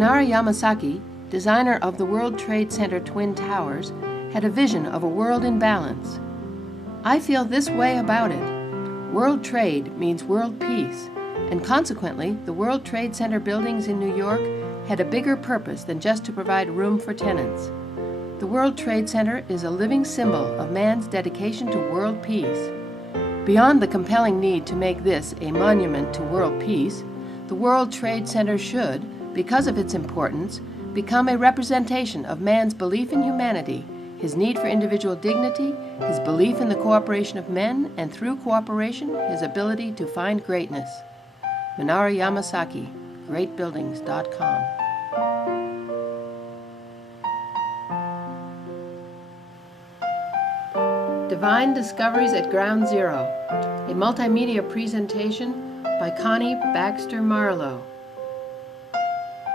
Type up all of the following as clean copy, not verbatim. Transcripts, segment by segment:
Minoru Yamasaki, designer of the World Trade Center Twin Towers, had a vision of a world in balance. I feel this way about it. World trade means world peace, and consequently, the World Trade Center buildings in New York had a bigger purpose than just to provide room for tenants. The World Trade Center is a living symbol of man's dedication to world peace. Beyond the compelling need to make this a monument to world peace, the World Trade Center should, because of its importance, become a representation of man's belief in humanity, his need for individual dignity, his belief in the cooperation of men, and through cooperation, his ability to find greatness. Minoru Yamasaki, greatbuildings.com. Divine Discoveries at Ground Zero, a multimedia presentation by Connie Baxter Marlow.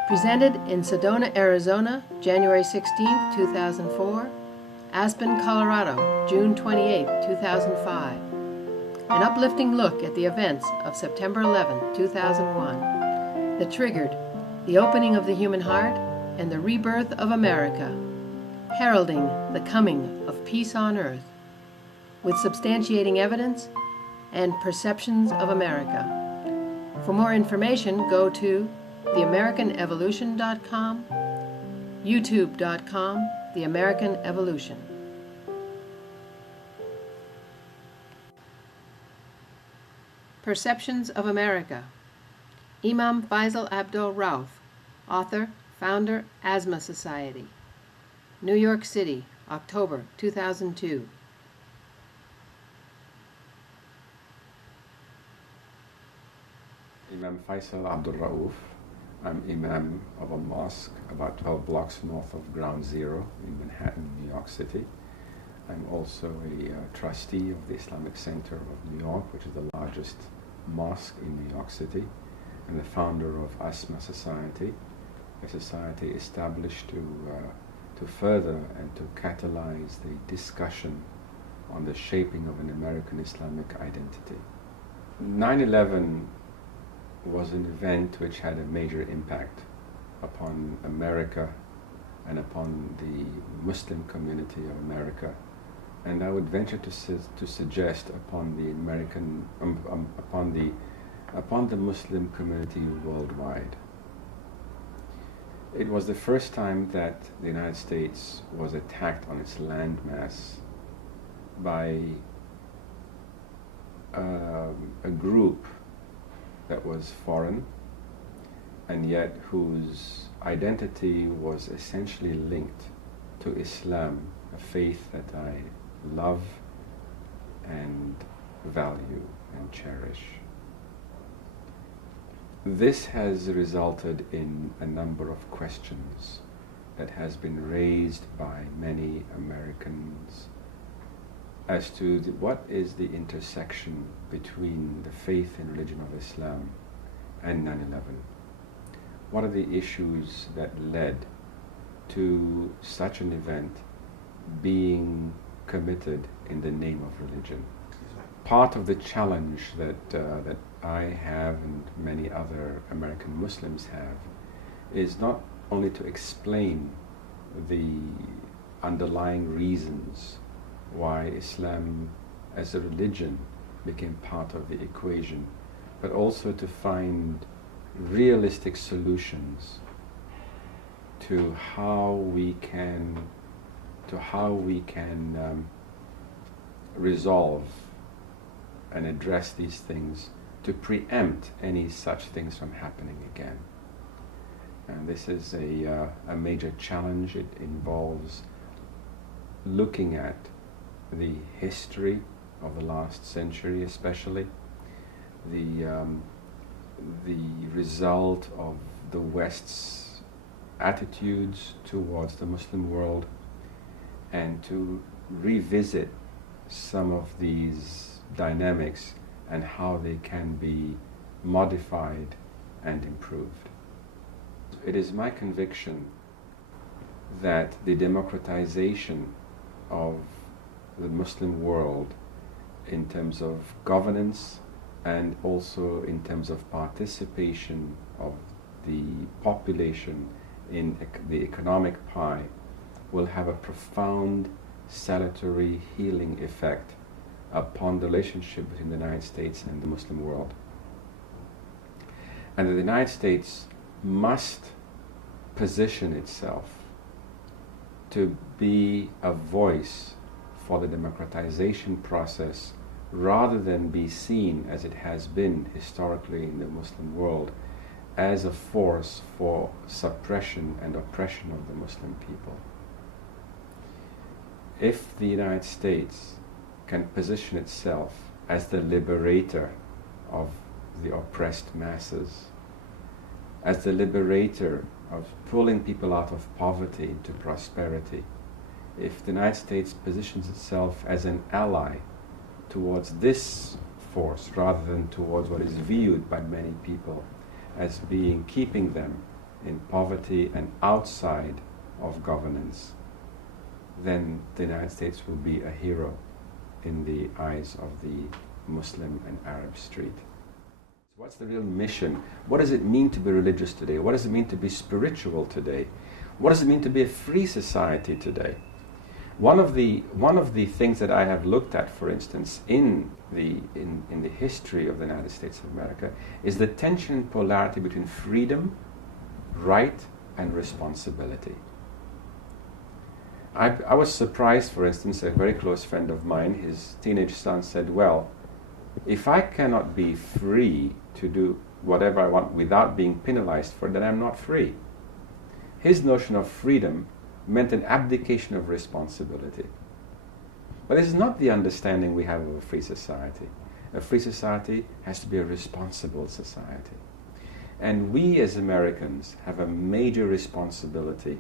Presented in Sedona, Arizona, January 16, 2004, Aspen, Colorado, June 28, 2005. An uplifting look at the events of September 11, 2001 that triggered the opening of the human heart and the rebirth of America, heralding the coming of peace on earth, with substantiating evidence and perceptions of America. For more information, go to theamericanevolution.com, youtube.com, The American Evolution. Perceptions of America. Imam Feisal Abdul Rauf, author, founder, ASMA Society. New York City, October 2002. Imam Feisal Abdul Rauf. I'm Imam of a mosque about 12 blocks north of Ground Zero in Manhattan, New York City. I'm also a trustee of the Islamic Center of New York, which is the largest mosque in New York City, and the founder of ASMA Society, a society established to further and to catalyze the discussion on the shaping of an American Islamic identity. 9/11 was an event which had a major impact upon America and upon the Muslim community of America, and I would venture to suggest upon the American, upon the Muslim community worldwide. It was the first time that the United States was attacked on its landmass by a group that was foreign and yet whose identity was essentially linked to Islam, a faith that I love and value and cherish. This has resulted in a number of questions that has been raised by many Americans as to what is the intersection between the faith and religion of Islam and 9/11. What are the issues that led to such an event being committed in the name of religion? Part of the challenge that I have and many other American Muslims have is not only to explain the underlying reasons why Islam as a religion became part of the equation, but also to find realistic solutions to how we can resolve and address these things to preempt any such things from happening again. And this is a major challenge. It involves looking at the history of the last century, especially the result of the West's attitudes towards the Muslim world, and to revisit some of these dynamics and how they can be modified and improved. It is my conviction that the democratization of the Muslim world in terms of governance and also in terms of participation of the population in the economic pie will have a profound salutary healing effect upon the relationship between the United States and the Muslim world. And that the United States must position itself to be a voice for the democratization process, rather than be seen, as it has been historically in the Muslim world, as a force for suppression and oppression of the Muslim people. If the United States can position itself as the liberator of the oppressed masses, as the liberator of pulling people out of poverty into prosperity, if the United States positions itself as an ally towards this force, rather than towards what is viewed by many people as being keeping them in poverty and outside of governance, then the United States will be a hero in the eyes of the Muslim and Arab street. What's the real mission? What does it mean to be religious today? What does it mean to be spiritual today? What does it mean to be a free society today? One of the things that I have looked at, for instance, in the history of the United States of America, is the tension and polarity between freedom, right, and responsibility. I was surprised, for instance, a very close friend of mine, his teenage son said, well, if I cannot be free to do whatever I want without being penalized for it, then I'm not free. His notion of freedom meant an abdication of responsibility. But this is not the understanding we have of a free society. A free society has to be a responsible society. And we as Americans have a major responsibility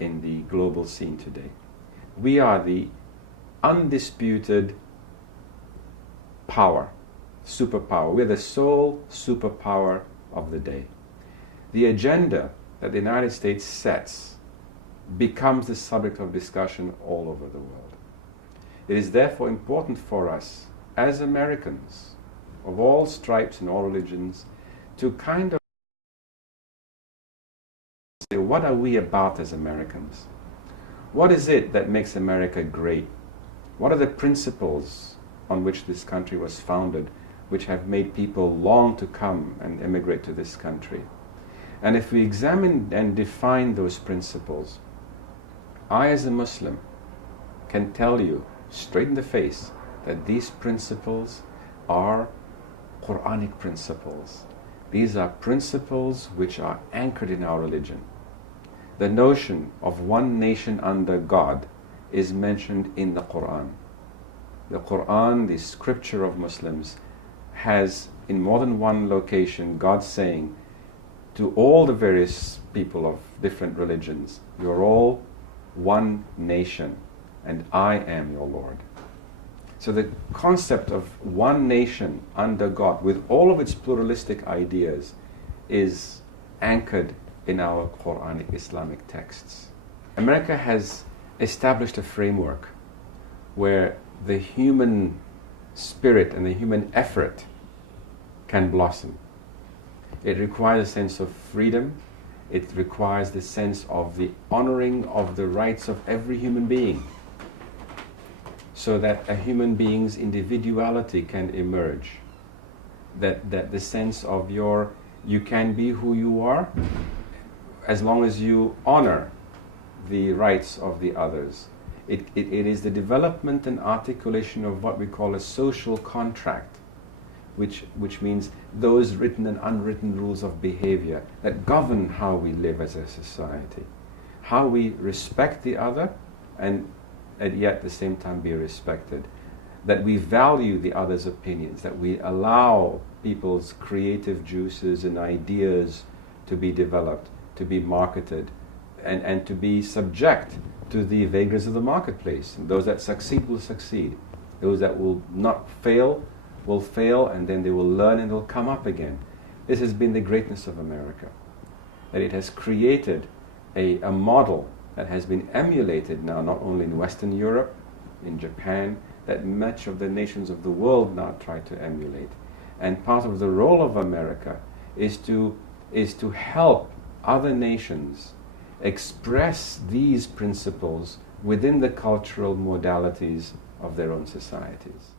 in the global scene today. We are the undisputed power, superpower. We're the sole superpower of the day. The agenda that the United States sets becomes the subject of discussion all over the world. It is therefore important for us as Americans of all stripes and all religions to kind of say, what are we about as Americans? What is it that makes America great? What are the principles on which this country was founded, which have made people long to come and emigrate to this country? And if we examine and define those principles, I as a Muslim can tell you straight in the face that these principles are Quranic principles. These are principles which are anchored in our religion. The notion of one nation under God is mentioned in the Quran. The Quran, the scripture of Muslims, has in more than one location God saying to all the various people of different religions, you're all one nation and I am your Lord. So the concept of one nation under God with all of its pluralistic ideas is anchored in our Quranic Islamic texts. America has established a framework where the human spirit and the human effort can blossom. It requires a sense of freedom. It requires the sense of the honoring of the rights of every human being, so that a human being's individuality can emerge. That the sense of you can be who you are as long as you honor the rights of the others. It is the development and articulation of what we call a social contract, which means those written and unwritten rules of behavior that govern how we live as a society, how we respect the other and yet at the same time be respected, that we value the other's opinions, that we allow people's creative juices and ideas to be developed, to be marketed, and to be subject to the vagaries of the marketplace. And those that succeed will succeed. Those that will not fail will fail, and then they will learn and they'll come up again. This has been the greatness of America, that it has created a model that has been emulated now not only in Western Europe, in Japan, that much of the nations of the world now try to emulate. And part of the role of America is to is to help other nations express these principles within the cultural modalities of their own societies.